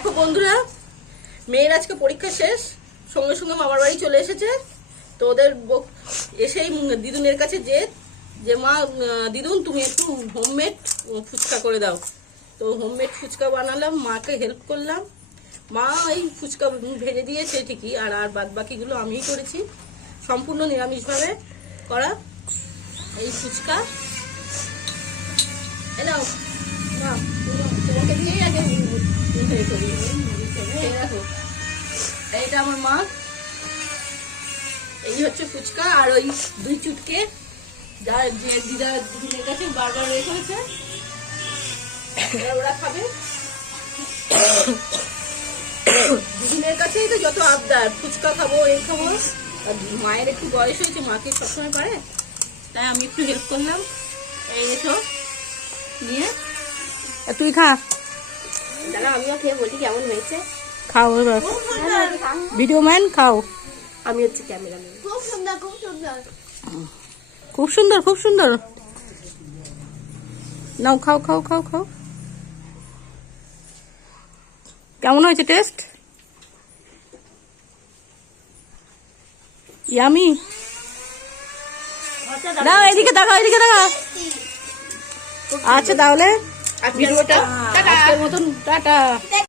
দেখো বন্ধুরা, মেয়ের আজকে পরীক্ষা শেষ, সঙ্গে সঙ্গে মামার বাড়ি চলে এসেছে। তো ওদের এসেই দিদুনের কাছে যে মা দিদুন তুমি একটু হোমমেড ফুচকা করে দাও। তো হোমমেড ফুচকা বানালাম, মাকে হেল্প করলাম। মা এই ফুচকা ভেজে দিয়েছে ঠিকই, আর বাদ বাকিগুলো আমিই করেছি, সম্পূর্ণ নিরামিষভাবে করা এই ফুচকা। এনাও না, তোমাকে দিয়েই আগে করি। দেখো এইটা আমার মা, এই হচ্ছে ফুচকা। আর ওই দুই চুটকে যার যে দিদিনের কাছে বারবার রেখে হয়েছে, ওরা খাবে। দিদিনের কাছেই তো যত আবদার, ফুচকা খাবো, এই খাবো। মায়ের একটু বয়স হয়েছে, মাকে সবসময় পারে, তাই আমি একটু হেল্প করলাম। এই এসো নিয়ে তুই খা। দাদা আমিও খেয়ে বলি কেমন হয়েছে। খাও এবার, ভিডিও ম্যান খাও। আমি হচ্ছে ক্যামেরাম্যান। খুব সুন্দর, খুব সুন্দর, খুব সুন্দর, খুব সুন্দর। নাও খাও খাও খাও খাও। কেমন হয়েছে টেস্ট? ইয়ামি। দাও এদিকে তাকাও, এদিকে তাকাও। আচ্ছা তাহলে ভিডিওটা আজকের মতন টাটা।